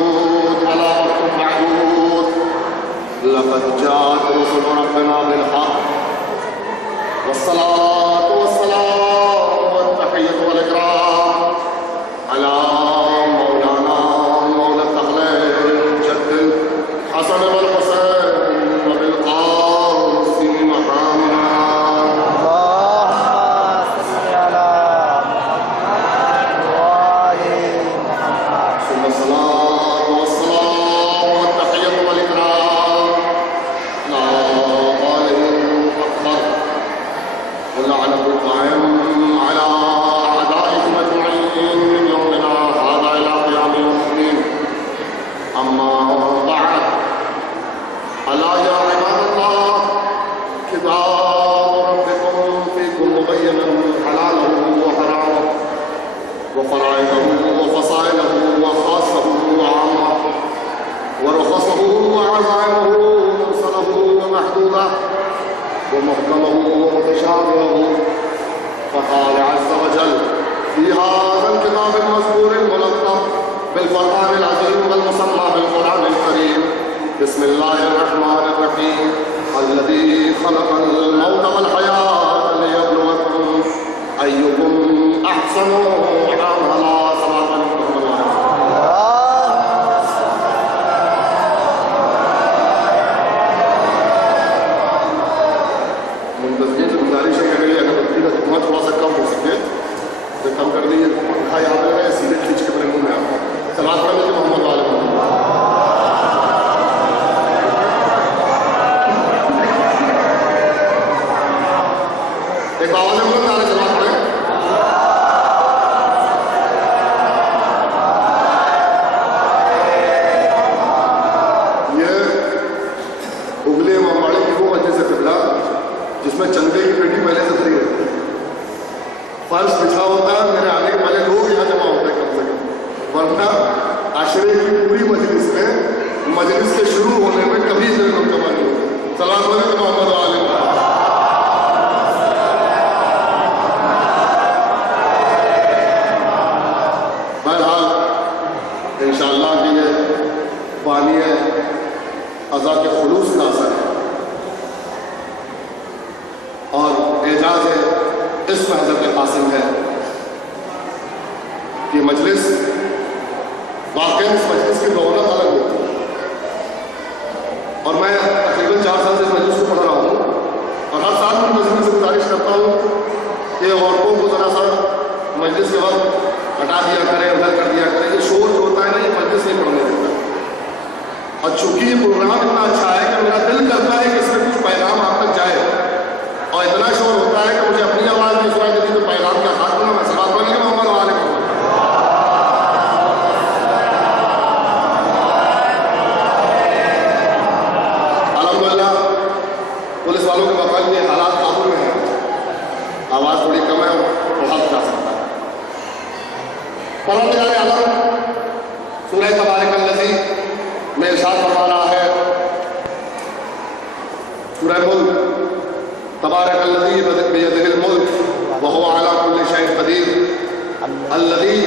موعود ولا وقت معدود لقد جاءت رسل ربنا بالحق والصلاة والسلام والتحية والإكرام على مولانا مولى الثقلين جد الحسن والحسين وبالقاسم محمد ثم الصلاة والسلام والتحية والإكرام على آله الأطهار واللعنة القائم على أعدائهم أجمعين من يومنا هذا إلى قيام يوم الدين. أما بعد، ألا يا عباد الله، كتاب ربكم فيكم مبينا حلاله وحرامه وفرائضه وفصائله وخاصه وعامه ورخصه وعزائمه ومرسله ومحدوده ومحكمه ومتشابهه. فقال عز وجل في هذا الكتاب المذكور الملطف بالفرقان العظيم والمسمى بالقرآن الكريم: بسم الله الرحمن الرحيم الذي خلق الموت والحياة ليبلوكم أيكم أحسن عملا. صلاة محمد منتظرین سے گزارش ہے کہ اگر بکری کا جتنا تھوڑا سا کم ہو سکے تو کم کر دیجیے. پنکھا یہاں پہ رہے سیدھے کھینچ کے اپنے منہ میں آپ سلام پڑھنے کے محمد والے ایک آواز ہے سارے سلام پڑھیں. یہ اگلے ممباڑے کی وہ وجہ سے قبلہ جس میں چندے کی پیٹی پہلے سے بھری ہوتی ہے. فرش بچھا ہوتا ہے، میرے آنے کے پہلے لوگ یہاں جمع ہوتے ہیں کم سے کم، ورنہ عشرے کی پوری مجلس میں مجلس کے شروع ہونے میں کبھی اتنے لوگ جمع نہیں ہوتے. سلام علیکم محمد عالم. بہرحال انشاءاللہ کہ یہ بانی ازا کے خلوص کا اثر ہے اور اعجاز اس حضرت قاسم ہے کہ مجلس واقعی اس مجلس کی رونق الگ ہوتی ہے. اور میں تقریباً 4 سال سے اس مجلس کو پڑھ رہا ہوں اور ہر سال میں مجلس سے گزارش کرتا ہوں کہ عورتوں کو ذرا سا مجلس کے وقت ہٹا دیا کرے، ادھر کر دیا کرے. یہ شور جو ہوتا ہے نا، یہ مجلس نہیں پڑھنے دیتا. اور چونکہ یہ پروگرام اتنا اچھا ہے کہ میرا دل کرتا ہے کہ اس میں کچھ پیغام آپ تک جائے، اور اتنا شور ہوتا ہے کہ مجھے اپنی آواز نہیں سنائی دیتی تو پیغام کا خاتمہ میں سلام پڑھنے کے محمد والے کو. الحمدللہ پولیس والوں کے بقول یہ حالات قابو میں ہیں، آواز تھوڑی کم ہے، بڑھا جا سکتا ہے. پروردگار عالم سورہ تبارک الذی میں ارشاد فرما رہا ہے، سورہ ملک: تبارک الذی بیدہ الملک وہو علی کل شیء قدیر الذی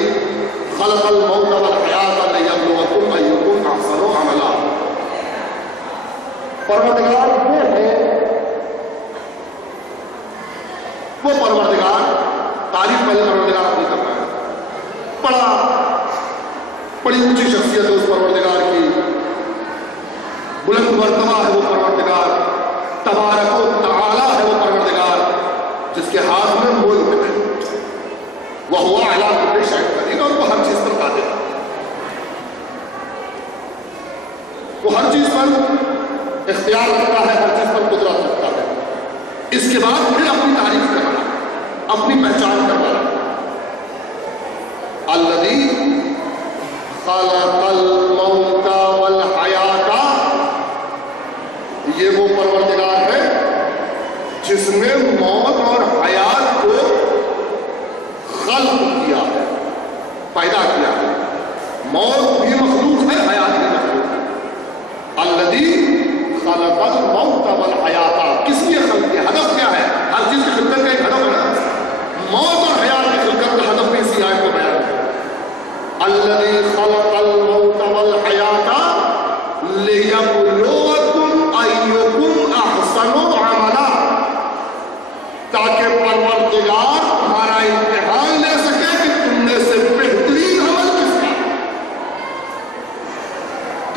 خلق الموت والحیاۃ لیبلوکم ایکم احسن عملا. پروردگار وہ ہے، وہ پروردگار. تعریف پہلے پروردگار اپنی کرتا ہے. بڑی اونچی شخصیت ہے اس پروردگار کی، بلند مرتبہ ہے وہ پروردگار، تبارک و تعالی ہے وہ پروردگار جس کے ہاتھ میں ملک ہے. وہ اعلیٰ کل شیء قدیر، اور وہ ہر چیز پر قادر ہے. وہ ہر چیز پر اختیار رکھتا ہے، ہر چیز پر قدرت رکھتا ہے. اس کے بعد پھر اپنی تعریف کر رہا ہے، اپنی پہچان کر رہا ہے. الذی خلق الموت والحیاۃ، یہ وہ پروردگار ہے جس نے موت اور حیات کو خلق کیا ہے، پیدا کیا ہے. موت بھی مخلوق ہے، حیات بھی مخلوق ہے. الذی خلق الموت والحیاۃ، کس لیے خلق کیا؟ ہدف کیا ہے؟ ہر چیز کی خلقت کا ایک ہدف ہے نا. موت اور حیات کی خلقت کا ہدف بھی اسی آیت کو بیان ہے. الذی خلق الموت والحیاۃ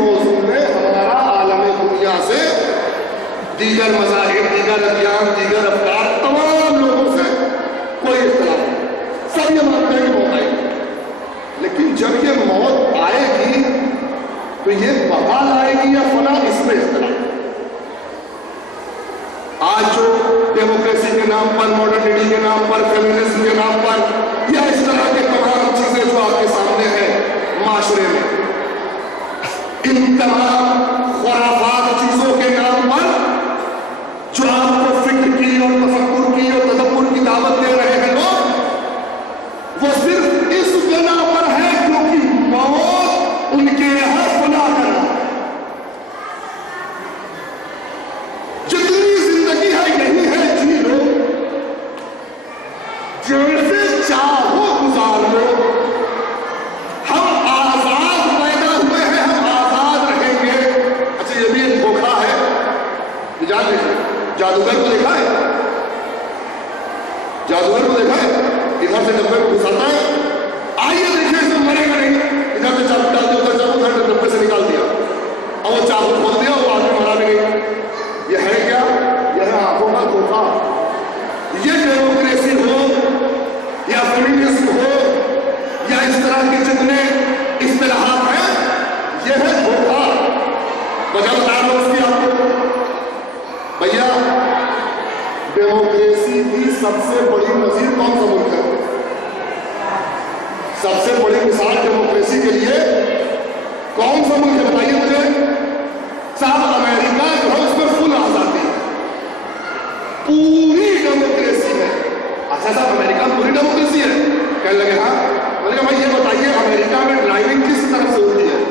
موضوع میں ہمارا عالم دنیا سے، دیگر مذاہب، دیگر ادیان، دیگر افکار، تمام لوگوں سے کوئی اختلاف نہیں، سب یہ مانتے ہیں کہ موت آئے گی. لیکن جب یہ موت آئے گی تو یہ بقا لائے گی یا فنا، اس میں اختلاف. آج جو ڈیموکریسی کے نام پر، ماڈرنٹی کے نام پر، فیمنزم کے نام پر، یا اس طرح کے تمام چیزیں جو آپ کے سامنے ہیں معاشرے میں، ان تمام خرافات چیزوں کے نام پر جو آپ کو فکر کی اور تفکر کی اور تدبر کی دعوت دے رہے ہیں لوگ، وہ صرف اس بنا پر ہے کیونکہ موت ان کے یہاں فنا کرنا. جتنی زندگی ہے یہی ہے، جی لو، جیسے چاہو گزار لو. ہم آزاد پیدا ہوئے ہیں، ہم آزاد رہیں گے. اچھا یہ بھی ایک دھوکہ ہے، جان لیجیے. جادوگر کو دیکھا ہے؟ جادوگر کو دیکھا ہے؟ ادھر سے ڈبے کو گھساتا ہے، آئیے دیکھیں اس میں مرے گا نہیں. ادھر سے چاقو ڈال دیا، ادھر چاقو، ادھر ڈبے سے نکال دیا اور وہ چاقو کھول دیا، وہ آدمی مرا بھی نہیں. یہ ہے کیا؟ یہ ہے آنکھوں کا دھوکہ. یہ ڈیموکریسی ہو یا فیمنزم ہو یا اس طرح کے جتنے اصطلاحات ہیں، یہ ہے دھوکہ. وجہ بتا دو اس کی آپ کو. بھیا ڈیموکریسی کی سب سے بڑی نظیر کون سا ملک ہے؟ سب سے بڑی مثال ڈیموکریسی کے لیے کون سا ملک ہے بتائیے مجھے. صاحب امریکہ جو ہے اس میں فل آزادی ہے، پوری ڈیموکریسی ہے. اچھا صاحب امریکہ میں پوری ڈیموکریسی ہے؟ کہنے لگے ہاں. میں نے کہا بھائی یہ بتائیے امریکہ میں ڈرائیونگ کس طرف سے ہوتی ہے؟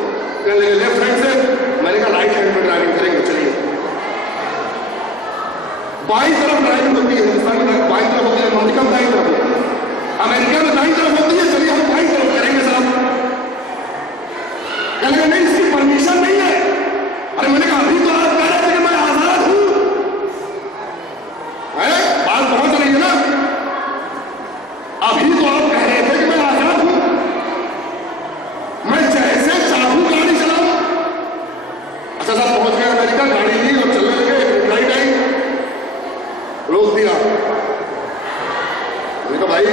کہنے لگے لیفٹ ہینڈ سے. میں نے کہا رائٹ ہینڈ پہ ڈرائیونگ کریں گے. چلیے بائیں طرف ڈرائیونگ ہوتی ہے، ہندوستان میں بائیں طرف ہوتی ہے، امریکہ میں دائیں طرف ہوتی ہے. امریکہ میں دائیں طرف ہوتی ہے، چلیے ہم بائیں طرف کریں گے صاحب. کہنے لگے نہیں اس کی پرمیشن نہیں ہے. ارے میں نے کہا ابھی تو آپ کہہ رہے تھے کہ میں آزاد ہوں. بات پہنچ رہی ہے نا؟ ابھی تو آپ کہہ رہے تھے کہ میں آزاد ہوں، میں جیسے چاہوں گاڑی چلاؤں. اچھا صاحب پہنچ گئے امریکہ، گاڑی لی اور چلنے لگے. فلائٹ آئی، روک دیا. میں نے کہا بھائی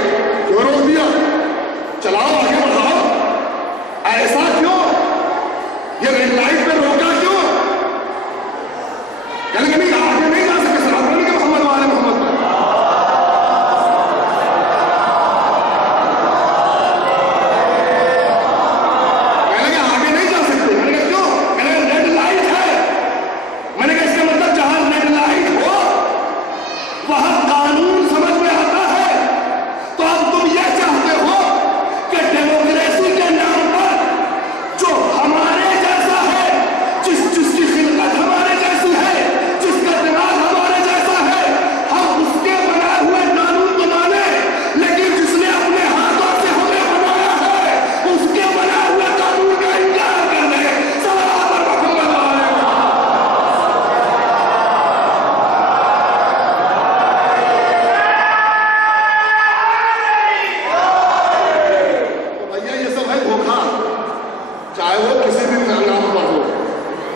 کیوں روک دیا؟ چلاؤ، آگے بڑھاؤ. ایسا کیوں؟ یہ ریڈ لائٹ پہ روکا کیوں؟ کہنے کہ نہیں آگے نہیں جا سکتے. سلام علیکم محمد والے محمد. کہنے کہ آگے نہیں جا سکتے. میں نے کہا کیوں؟ کہنے کہ ریڈ لائٹ ہے. میں نے کہا اس کا مطلب جہاں ریڈ لائٹ ہو وہاں قانون سمجھ میں آتا ہے. تو اب تم یہ چاہتے ہو کہ ڈیموکریسی کے نام پر جو ہمارے جیسا ہے، جس کی خلقت ہمارے جیسی ہے، جس کا دماغ ہمارے جیسا ہے، ہم اس کے بنائے ہوئے قانون کو مانیں، لیکن جس نے اپنے ہاتھوں سے ہمیں بنایا ہے اس کے بنائے ہوئے قانون کا انکار کر دیں. صلوات محمد علیہ. بھیا یہ سب ہے دھوکہ، چاہے وہ کسی بھی نام پر ہو.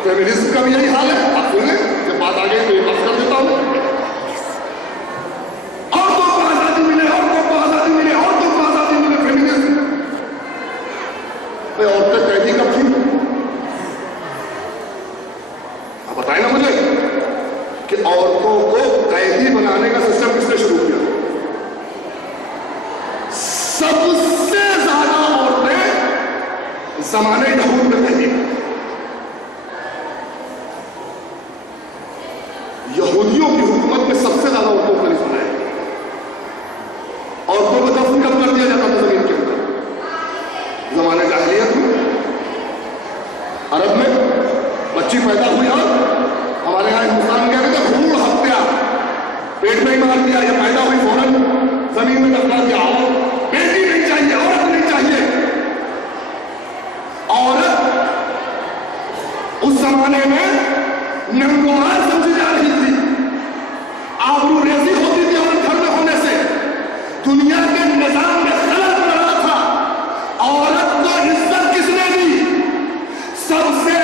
فیمنزم کا بھی یہی حال ہے. آپ سنیں جب بات آ گئی تو یہ بات کر دیتا ہوں. عورتوں کو آزادی ملے، عورتوں کو آزادی ملے، عورتوں کو آزادی ملے. فیمنزم بھائی عورتیں قیدی کب تھی؟ آپ بتائیں نا مجھے کہ عورتوں کو قیدی بنانے کا سسٹم کس نے شروع کیا؟ سب سے زیادہ عورتیں زمانے یہود میں قیدی. یہودیوں کی حکومت میں سب سے زیادہ عورتوں کو نہیں بنایا. عورتوں کو دفن کب کر دیا جاتا تھا زمین کے اندر؟ زمانے جاہلیت میں. عرب میں بچی پیدا ہوئی اور ہمارے یہاں ہندوستان میں کیا کہتے ہیں بھروڑ ہتیا، پیٹ میں ہی مار دیا. یہ پیدا ہوئی فوراً زمین میں دفنا دیا. بیٹی نہیں چاہیے، عورت نہیں چاہیے. عورت اس زمانے میں ننگوار سمجھی جا رہی تھی، آبرو ریزی ہوتی تھی عورت گھر میں ہونے سے. دنیا کے نظام میں خلل پڑ رہا تھا. عورت کو عزت کس نے دی؟ سب سے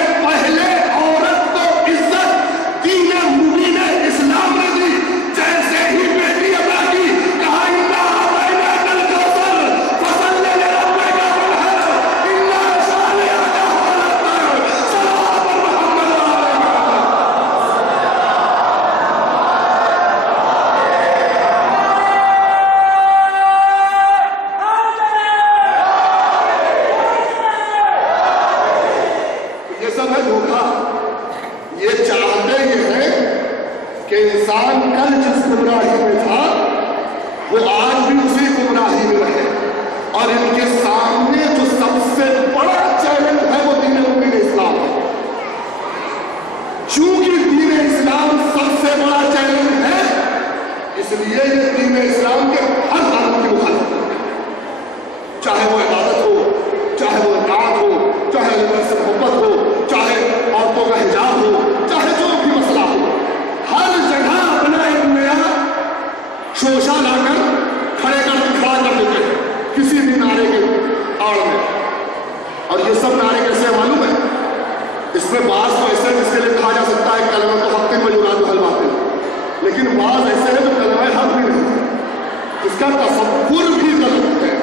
یہ چاہتے یہ ہیں کہ انسان کل جس گمراہی میں تھا وہ آج بھی اسی گمراہی میں رہے، اور ان کے سامنے جو سب سے بڑا چیلنج ہے وہ دین مبین اسلام ہے۔ چونکہ دین اسلام سب سے بڑا چیلنج ہے، اس لیے یہ دین اسلام کے ہر قانون کی مخالفت ہے، چاہے وہ عبادت ہو، چاہے وہ اطاعت ہو، چاہے اللہ سے محبت ہو، چاہے عورتوں کا حجاب ہو، چاہے جو بھی مسئلہ ہو، ہر جگہ اپنا ایک نیا شوشہ لا کر کھڑا کر دیتے ہیں کسی بھی نعرے کے آڑ میں۔ اور یہ سب نعرے کیسے معلوم ہے؟ اس میں بعض تو ایسے جس کے لیے کہا جا سکتا ہے کلمہ تو حق و یراد حل باطل، لیکن بعض ایسے ہیں جو کلمہ حق بھی نہیں، جس کا تصور بھی غلط ہے،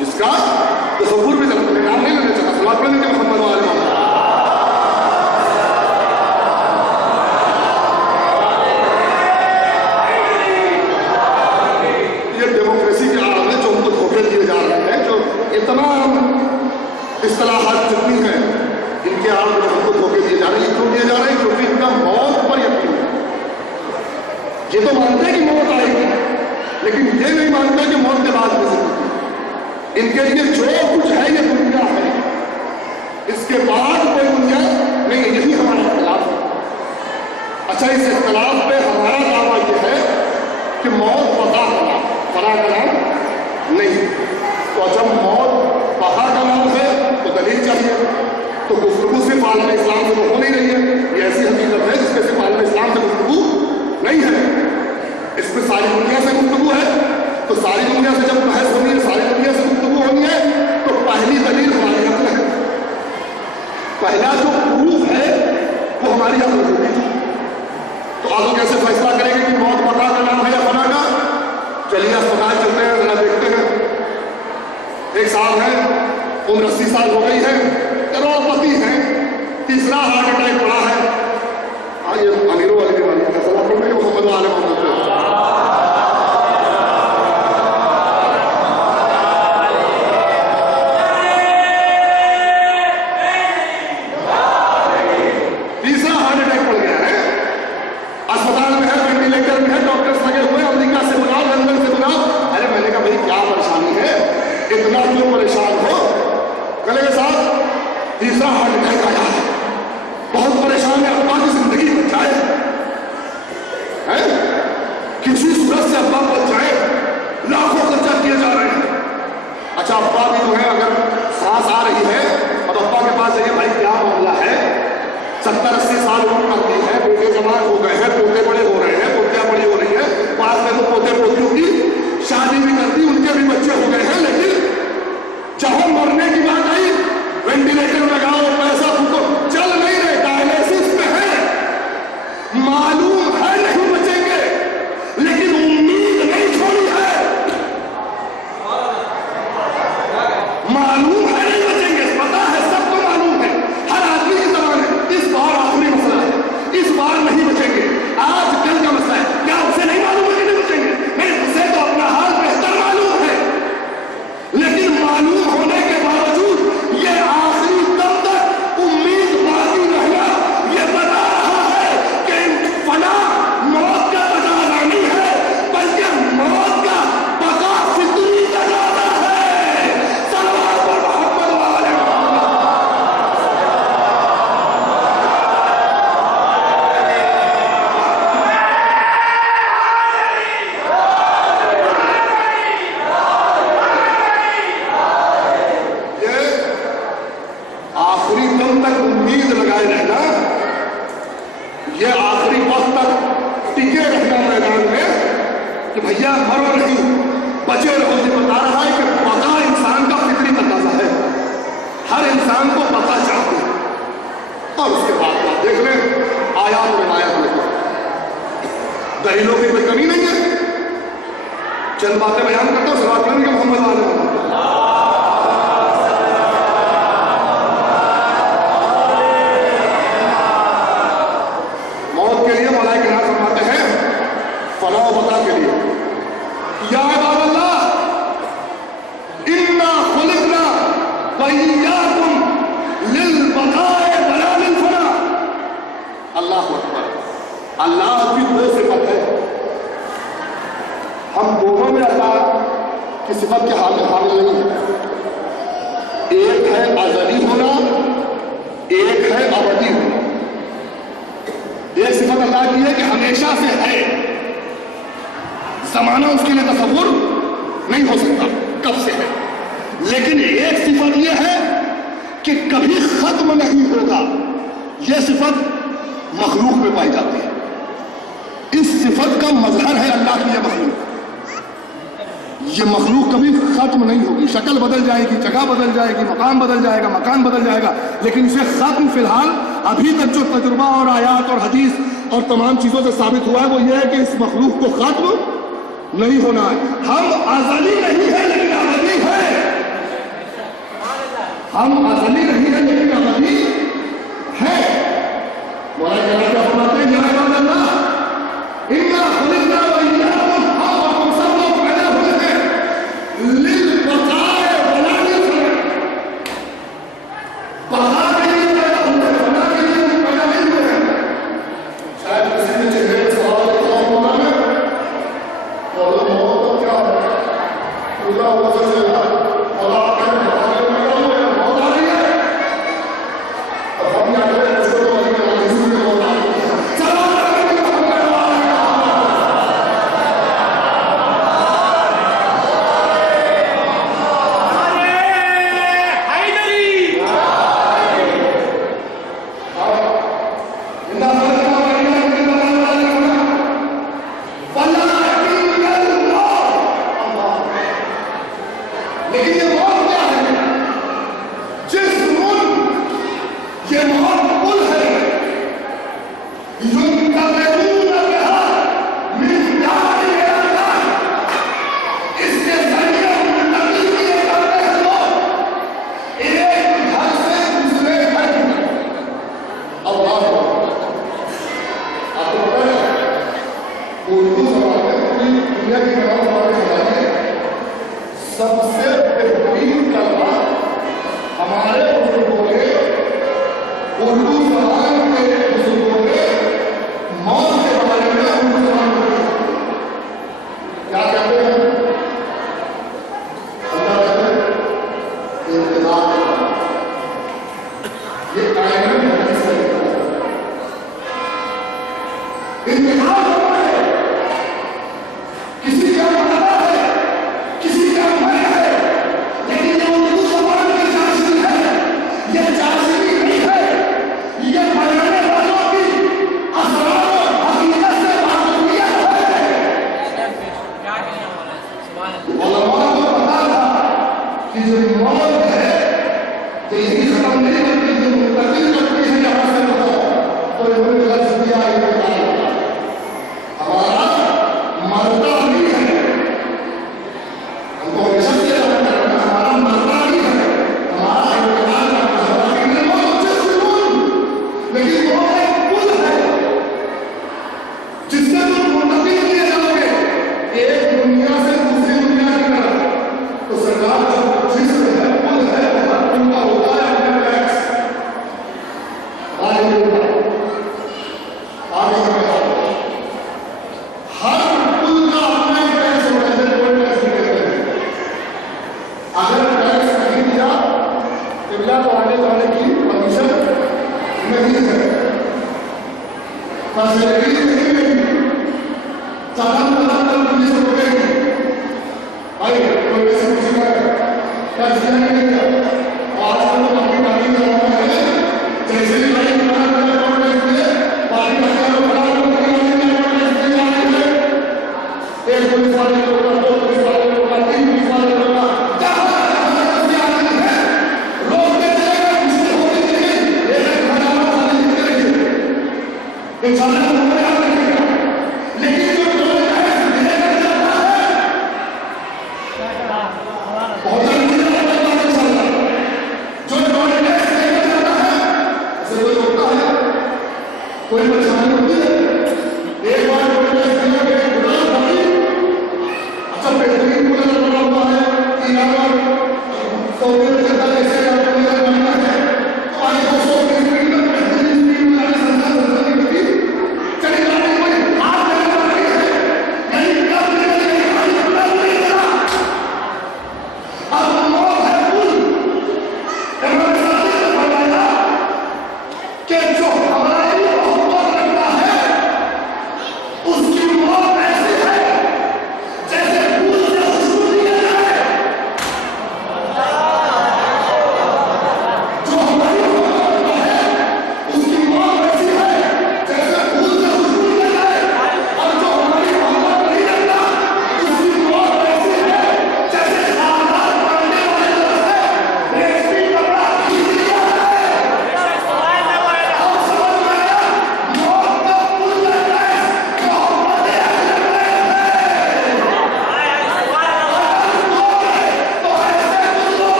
جس کا تصور بھی غلط ہے۔ نام نہیں لینا چاہتا، صلوات پڑھنے کے محمد و آل محمد۔ یہ ڈیموکریسی کے آڑ میں جو ہم کو دھوکے دیے جا رہے ہیں، جو یہ تمام اصطلاحات جتنی ہیں ان کے آڑ میں ہم کو دھوکے دیے جا رہے ہیں، کیوں دیے جا رہے ہیں؟ کیونکہ ان کا موت پر یقین ہے۔ یہ تو مانتے ہیں کہ موت آئے گی، لیکن یہ نہیں مانتے کہ موت کے بعد میں زندگی۔ ان کے لیے جو کچھ ہے یہ دنیا ہے، اس کے بعد کوئی دنیا نہیں ہے۔ یہی ہمارا اختلاف ہے۔ اچھا، اس اختلاف پہ ہمارا دعویٰ یہ ہے کہ موت بقا کا نام، فنا کا نام نہیں۔ تو جب موت بقا کا نام ہے تو دلیل چاہیے۔ تو گفتگو صرف عالم اسلام سے تو ہو نہیں رہی ہے، یہ ایسی حقیقت ہے جس کے صرف عالم اسلام سے گفتگو نہیں ہے، اس میں ساری دنیا سے گفتگو ہے۔ تو ساری دنیا سے جب بحث ہونی ہے، ساری دنیا سے گفتگو ہونی ہے، تو پہلی دلیل ہماری عقل ہے، پہلا جو پروف ہے وہ ہماری عقل ہوگی۔ تو عقل کیسے فیصلہ کرے گی کہ موت بقا کا نام ہے یا فنا کا؟ چلیے اسپتال چلتے ہیں، ذرا دیکھتے ہیں۔ ایک صاحب ہے، عمر 80 سال ہو گئی ہے، کروڑپتی ہیں، تیسرا ہارٹ اٹیک پڑا ہے۔ ہاں، یہ امیروں والی بیماری ہے، صلاح پڑھنے کے محمد و آل محمد۔ تیسرا ہارٹ اٹیک پڑ گیا ہے، اسپتال میں ہے، وینٹیلیٹر میں ہے، ڈاکٹرز لگے ہوئے، امریکہ سے بلاؤ، لندن سے بلاؤ۔ ارے میں نے کہا بھائی کیا پریشانی ہے، اتنا کیوں پریشان ہو؟ کہنے کے ساتھ تیسرا ہارٹ اٹیک آیا ہے، بہت پریشان ہے، ابا کی زندگی بچائے، کسی صورت سے ابا بچائے، لاکھوں خرچہ کیے جا رہے ہیں۔ اچھا، ابا بھی جو ہے اگر سانس آ رہی ہے، اب ابا کے پاس جائیے، بھائی کیا معاملہ ہے؟ 70-80 سال عمر کرتی ہے، بیٹے جوان ہو گئے ہیں، پوتے بڑے ہو رہے ہیں، پوتیاں بڑی ہو رہی ہیں، بعض میں تو پوتے پوتیوں کی شادی بھی کرتی، ان کے بھی بچے ہو گئے ہیں، لیکن جب مرنے کی بات آئی، وینٹیلیٹر لگاؤ، پیسہ پھونکو، چل نہیں رہے، ڈائلیسس پہ ہے، معلوم ہے نہیں بچیں گے، لیکن امید نہیں چھوڑی ہے، معلوم ہے نہیں بچیں گے، پتا ہے، سب کو معلوم ہے، ہر آدمی کی زبان ہے، اس بار آخری مسئلہ ہے، اس بار نہیں بچیں گے، آج کل کا مسئلہ ہے، کیا اسے نہیں معلوم ہے کہ نہیں بچیں گے؟ نہیں، اسے تو اپنا حال بہتر معلوم ہے، لیکن معلوم ہونے کے باوجود یہ آخری دم تک امید باقی رہنا، یہ بتا رہا ہے کہ فنا موت کا تقاضا نہیں ہے، بلکہ موت کا بقا فطری تقاضا ہے۔ صلوات پر محمد و آل محمد۔ آخری دم تک امید لگائے رہنا، یہ آخری وقت تک ٹکے رہنا میدان میں کہ بھیا مرو نہیں، بچے رہو، یہ بتا رہا ہے کہ بقا انسان کا فطری تقاضا ہے، ہر انسان کو بقا چاہتے ہیں۔ اور اس کے بعد آپ دیکھ لیں آیات و روایات میں دلیلوں کی کوئی کمی نہیں ہے، چند باتیں بیان کرتا ہوں، صلوات پڑھنے کے محمد و آل محمد۔ موت کے لیے ملائکہ کرام فرماتے ہیں، فنا و بقا کے لیے، یا عباد اللہ انا خلقنا وإياكم للبقاء ولا للفنا۔ اس صفت کے حامل نہیں ہے. ایک ہے ازلی ہونا، ایک ہے ابدی ہونا. ایک صفت اللہ کی ہے کہ ہمیشہ سے ہے، زمانہ اس کے لیے تصور نہیں ہو سکتا کب سے ہے. لیکن ایک صفت یہ ہے کہ کبھی ختم نہیں ہوگا. یہ صفت مخلوق میں پائی جاتی ہے. اس صفت کا مظہر ہے اللہ کی یہ مخلوق. یہ مخلوق کبھی ختم نہیں ہوگی. شکل بدل جائے گی، جگہ بدل جائے گی، مقام بدل جائے گا، مکان بدل جائے گا، لیکن اسے ختم فی الحال ابھی تک جو تجربہ اور آیات اور حدیث اور تمام چیزوں سے ثابت ہوا ہے وہ یہ ہے کہ اس مخلوق کو ختم نہیں ہونا ہے. ہم ازلی نہیں ہیں لیکن ابدی ہے. ہم ازلی نہیں ہیں لیکن ابدی ہے. مولانا کیا فرماتے ہیں؟ یا عباد اللہ انا خلقنا وإياكم، ہم اور تم سب لوگ پیدا ہوئے ہیں للبقاء ولا للفناء. بقا کے لیے پیدا ہوئے ہیں، فنا کے لیے پیدا نہیں ہوئے ہیں. شاید کسی نے چہرے سوال کیا ہوگا میں اور موت کیا ہے خدا ہوا سے اللہ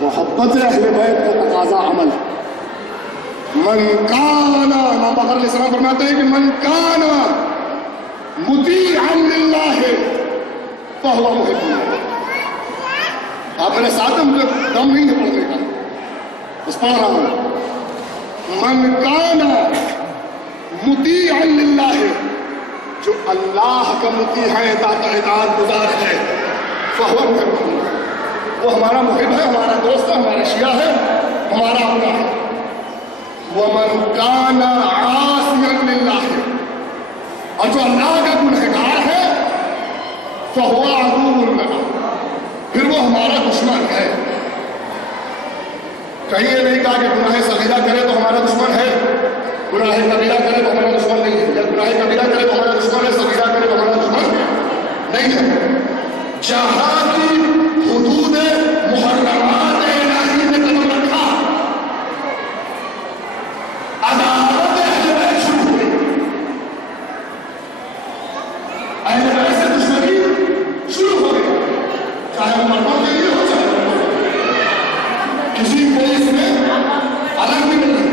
محبت اہل بیت کا تقاضا عمل ہے. من کانا، امام باقر علیہ السلام فرماتے ہیں کہ من کانا مطیعا للہ فہو محب اللہ. آپ میرے ساتھ ہیں، مجھے دم نہیں ہے پڑھنے کا، بس پڑھ رہا ہوں. من کانا مطیعا للہ، جو اللہ کا مطیع ہے، اطاعت گزار ہے، فہو محب اللہ، وہ ہمارا محب ہے، ہمارا دوست ہے، ہمارا شیعہ ہے، ہمارا اپنا ہے. وَمَنْ كَانَ عَاصِيًا لِلَّهِ، اور جو اللہ کا گنہگار ہے فَهُوَ عَدُوٌّ لَنَا، پھر وہ ہمارا دشمن ہے. کہیں یہ نہیں کہا کہ گناہ صغیرہ کرے تو ہمارا دشمن ہے، گناہ کبیرہ کرے تو ہمارا دشمن نہیں ہے، یا گناہ کبیرہ کرے تو ہمارا دشمن ہے، صغیرہ کرے تو ہمارا دشمن نہیں ہے. جہاں کی حدود محرمات الہی نے قدم رکھا، عداوت اہل بیت شروع ہوئی، اہل بیت سے دشمنی شروع ہو گئی، چاہے وہ مردوں کے لیے ہو چاہے وہ مردوں کے لیے. کسی کو اس میں الگ بھی نہیں ہے،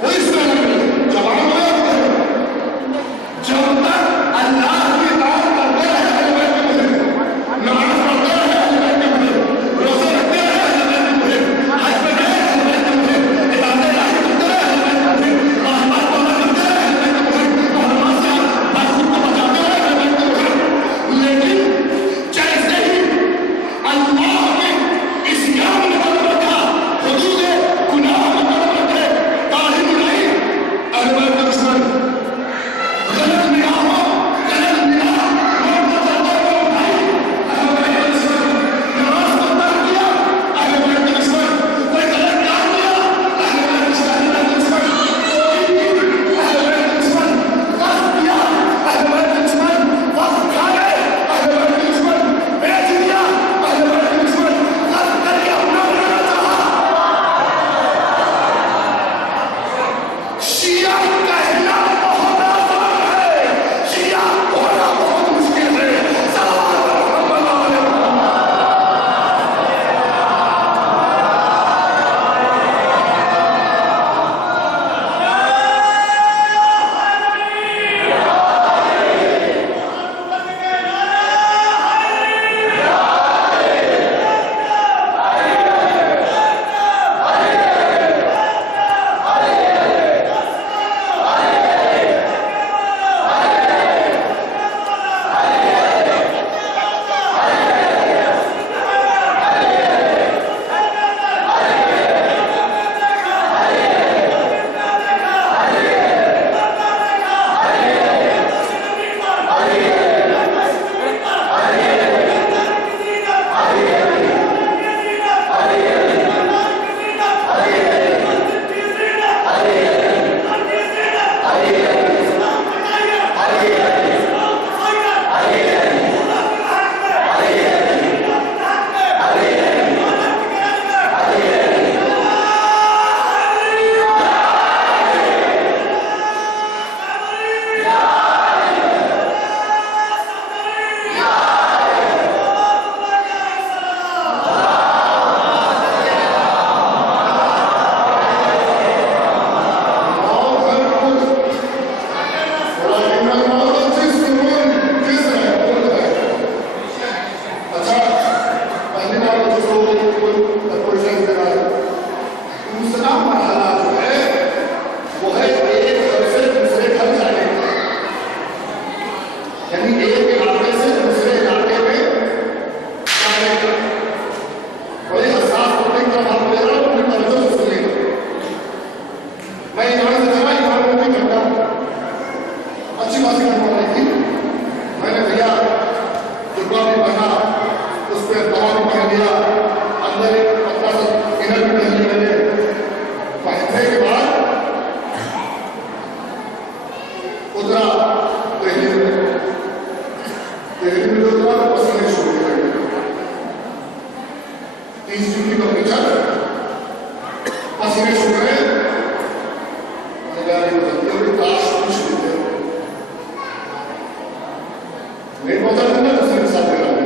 کوئی اس میں الگ نہیں ہے. جوان ہو یا بوڑھے، جب تک اللہ کی اطاعت کرتے رہے اہل بیت کے محب، نماز پڑھتے رہے اہل بیت کے محب، روزے رکھتے رہے اہل بیت کے محب، حج پہ گئے اہل بیت کے محب، عبادت الہی کرتے رہے اہل بیت کے محب، رحمت پانا کرتے رہے اہل بیت کے محب، محرمات سے بد خود کو بچاتے رہے اہل بیت کے محب. لیکن جیسے ہی اللہ نے اسلام میں قدم رکھا، حدود گناہ میں قدم رکھے، داڑھی منائی، اہل بیت کا دشمن، غلط نگاہوں، غلط نگاہ، روڈ پر چلتے ہوئے اٹھائی، اہل بیت کا دشمن، نماز کو ترک کیا، اہل بیت کا دشمن، کوئی غلط کام کیا، اہل بیت کا دشمن، کوئی بھی اہل بیت کا دشمن، غصب کیا، اہل بیت کا دشمن، وقت کھا گئے، اہل بیت کا دشمن، بیچ دیا، اہل بیت کا دشمن، غصب کر کے اپنا بنانا چاہا. شیعہ کہنا بہت آسان ہے، شیعہ ہونا بہت مشکل ہے.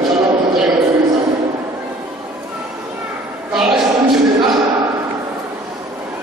صلوات محمد علیہ وسلم.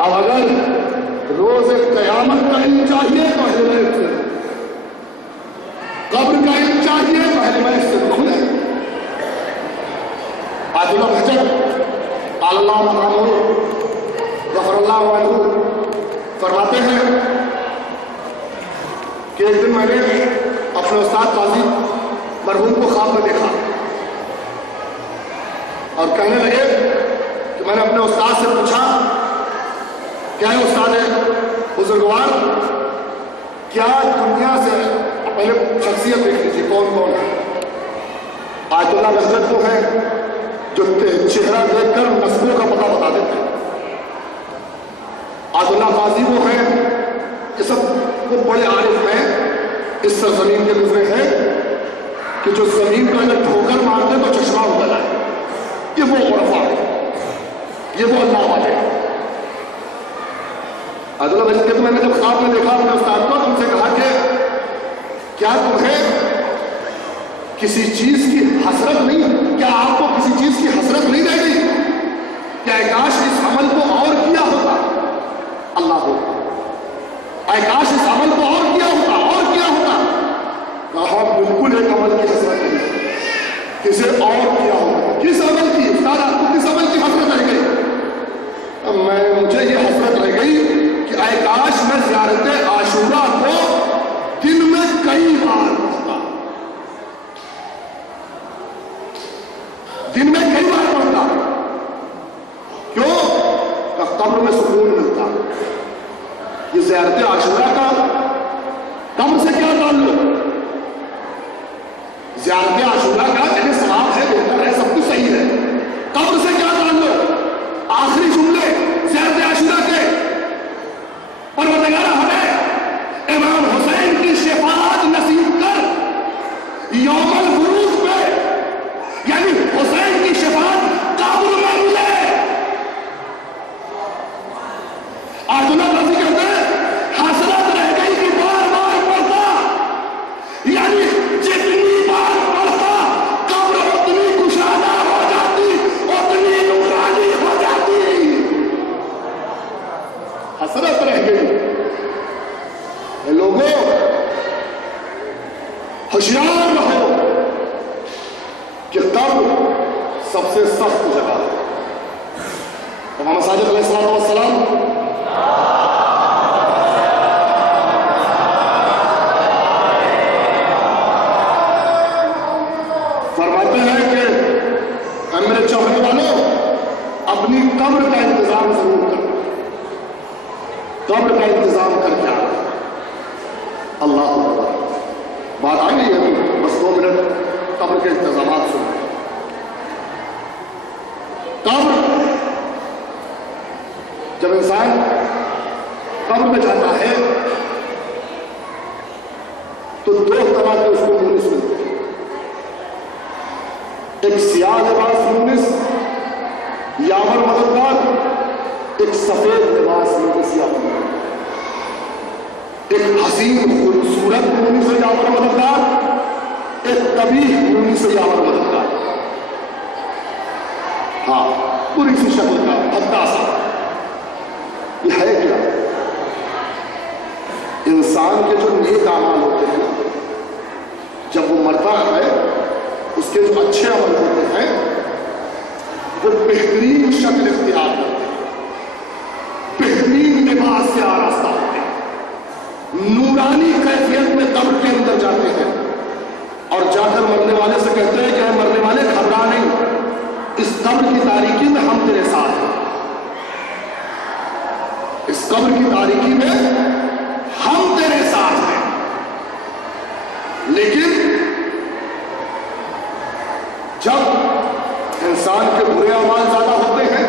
اب اگر روز قیامت کا علم چاہیے تو اہل بیت سے، قبر کا علم چاہیے تو اہل بیت سے کھلے۔ آیت اللہ بہجت قال اللہ مقامہ غفر اللہ عنہ فرماتے ہیں کہ ایک دن میں نے اپنے استاد قاضی مرحوم کو خواب میں دیکھا اور کہنے لگے کہ میں نے اپنے استاد سے پوچھا کیا ہے استاد ہے بزرگوار، کیا دنیا سے پہلے شخصیت دیکھ لیجیے کون کون ہے۔ آیت اللہ بہجت وہ ہے جو چہرہ دیکھ کر نسبوں کا پتہ بتا دیتے ہیں۔ آیت اللہ قاضی وہ ہے یہ سب وہ بڑے عارف ہیں اس سرزمین کے گزرے ہیں کہ جو زمین کو اگر ٹھوکر مارتے تو چشمہ ہو جائے، یہ وہ عرفا ہے، یہ وہ اللہ والے ہیں۔ آیت اللہ بہجت میں نے جب خواب میں دیکھا اپنے استاد کو تم سے کہا کہ کیا تمہیں کسی چیز کی حسرت نہیں، کیا آپ کو کسی چیز کی حسرت نہیں رہ گئی؟ کیا کاش اس عمل کو اور کیا ہوتا، اللہ کو اے کاش اس عمل کو اور کیا ہوتا، اور کیا ہوتا؟ کہا بالکل ایک عمل کی حسرت نہیں، کسے اور کیا ہوتا۔ کس عمل کی استاد آپ کو کس عمل کی حسرت رہ گئی؟ مجھے یہ حسرت رہ گئی کہ اے کاش میں زیارت عاشورہ کو دن میں کئی بار پڑھتا، دن میں کئی بار پڑھتا۔ کیوں؟ کہ قبر میں سکون ملتا۔ یہ زیارت عاشورہ کا قبر سے کیا تعلق؟ زیارت عاشورہ کا جنہیں ثواب ہے، بہتر ہے، سب کچھ صحیح ہے، قبر سے کیا تعلق؟ آخری جملے زیارت عاشورہ کے پروردگار ہمیں امام حسین کی شفاعت نصیب کر یوم الخروج پہ، یعنی حسین کی شفاعت قبر میں ملے۔ آیت اللہ قاضی کہتے ہیں حسرت رہ گئی کہ بار بار پڑھتا، یعنی جتنی بار پڑھتا قبر اتنی کشادہ ہو جاتی، اتنی نورانی ہو جاتی۔ حسرت رہ گئی۔ اے لوگوں ہوشیار رہو کہ قبر سب سے سخت جگہ ہے۔ امام صادق علیہ السلام فرماتے ہیں کہ اے میرے چاہنے والوں اپنی قبر کا انتظام ضرور کرنا، قبر کا انتظام کر کے آنا۔ اللہ اکبر، بات آ گئی ہے بس 2 منٹ قبر کے انتظامات سنیں۔ قبر جب انسان قبر میں جاتا ہے تو 2 طرح کے اس کو مونس ملتے ہیں، ایک سیاہ لباس مونس یاور مددگار، ایک سفید لباس مونس یاور مددگار، ایک حسین خوبصورت مونس یاور مددگار، ایک قبیح مونس یاور مددگار۔ ہاں پوری سی شکل کا بھدا سا، یہ ہے کیا؟ انسان کے جو نیک اعمال ہوتے ہیں جب وہ مرتا ہے اس کے جو اچھے عمل ہوتے ہیں وہ بہترین شکل اختیار کرتے ہیں، بہترین لباس سے آراستہ ہوتے ہیں، نورانی کیفیت میں قبر کے اندر جاتے ہیں اور جا کر مرنے والے سے کہتے ہیں کہ اے مرنے والے گھبرا نہیں، اس قبر کی تاریکی میں ہم تیرے ساتھ ہیں، اس قبر کی تاریکی میں ہم تیرے ساتھ ہیں۔ لیکن جب انسان کے برے اعمال زیادہ ہوتے ہیں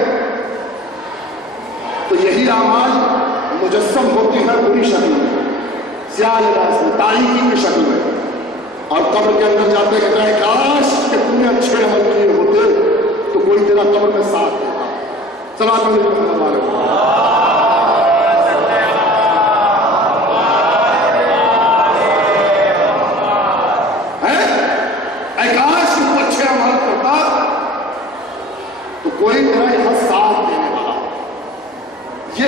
تو یہی اعمال مجسم ہوتی ہے بری شکل میں، سیاہ لباس میں، تاریکی کی شکل میں، اور قبر کے اندر جاتے کہتے ہیں کاش کہ تم نے اچھے عمل کیے ہوتے تو کوئی تیرا قبر میں ساتھ دیتا۔ صلوات اللہ علیہ وسلم۔ کوئی تیرا یہاں ساتھ دینے والا، یہ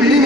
3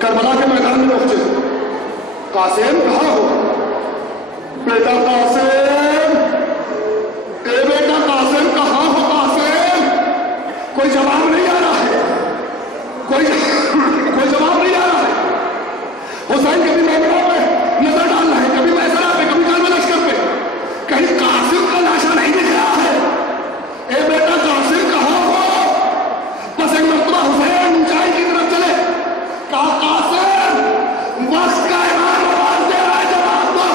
کربلا کے میدان میں پہنچے. قاسم کہاں ہو؟ بیٹا قاسم، اے بیٹا قاسم کہاں ہو؟ قاسم کوئی جواب نہیں آ رہا ہے، کوئی جواب نہیں آ رہا ہے. حسین کبھی میدان پہ نظر ڈال رہا ہے، کبھی میدان پہ، کبھی کلبہ لشکر پہ، کہیں قاسم کا لاشا نہیں دکھ رہا ہے. اے بیٹا قاسم کہاں ہو؟ بس ایک مرتبہ حسین اونچائی کی طرف چلے، کہا قاسم وقت کا ایمان آواز دے رہا ہے، جواب دو.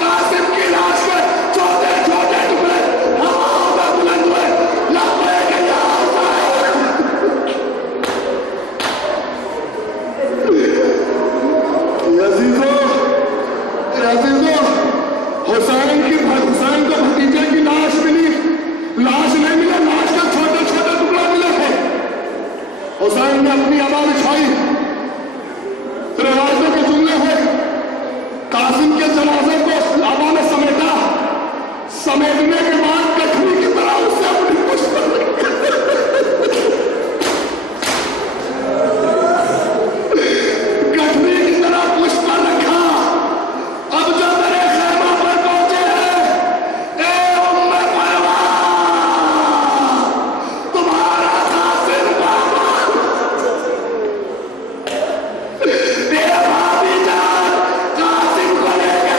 قاسم کی لاش کے چھوٹے چھوٹے ٹکڑے ہواؤں میں بلند ہوئے، لبیک یا حسین. حسین کو بھتیجے کی لاش ملی، لاش نہیں ملے، لاش کے چھوٹے چھوٹے ٹکڑے ملے تھے. حسین نے اپنی آبا بچھائی، روایتوں کے جملے ہوئے، قاسم کے جنازے کو آبا نے سمیٹا، سمیٹنے کے بعد کٹھری کی طرح اس سے اپنی پشت پر کٹھری کی طرح پشت پر رکھا. اب جو میرے خیمہ پر پہنچے ہیں، اے ام پروان، تمہارا قاسم بابا، اے بھابھی جان، قاسم کو لے کے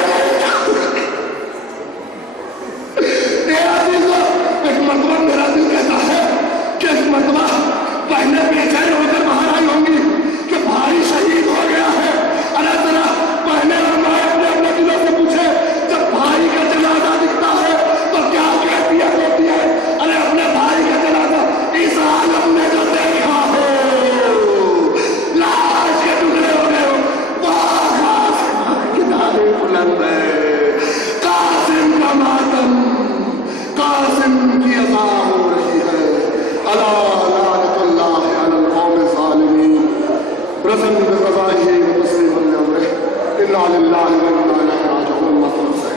اے عزیزو. ایک مرتبہ میرا دل کہتا ہے کہ ایک مرتبہ پہلے بے چین ہو کر باہر آئی ہوں گی کہ بھائی شہید ہو گیا ہے. ارے ذرا پہلے میں اپنے اپنے دلوں سے پوچھے، جب بھائی کا جنازہ دکھتا ہے تو کیا کیفیت ہوتی ہے؟ ارے اپنے بھائی کا جنازہ اس عالم میں جو دیکھا ہو، لاش کے ٹکڑے ہو گئے ہو، وہ قاسم کی داڑھی بلند ہے، قاسم کا ماتم، قاسم کی عزا ہو رہی ہے. الا لعنت اللہ علی القوم الظالمین. رسم بقضائہ وتسلیما لامرہ. انا للہ وانا الیہ راجعون. مطلب سے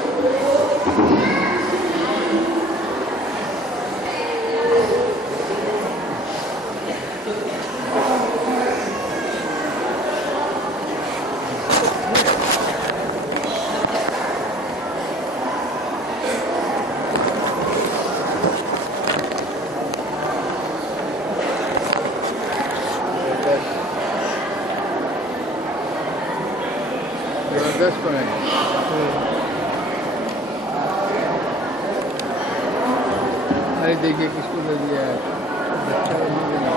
زبردست بنائی. ارے دیکھیے کس کو دے دیا ہے، بچہ نہیں دینا.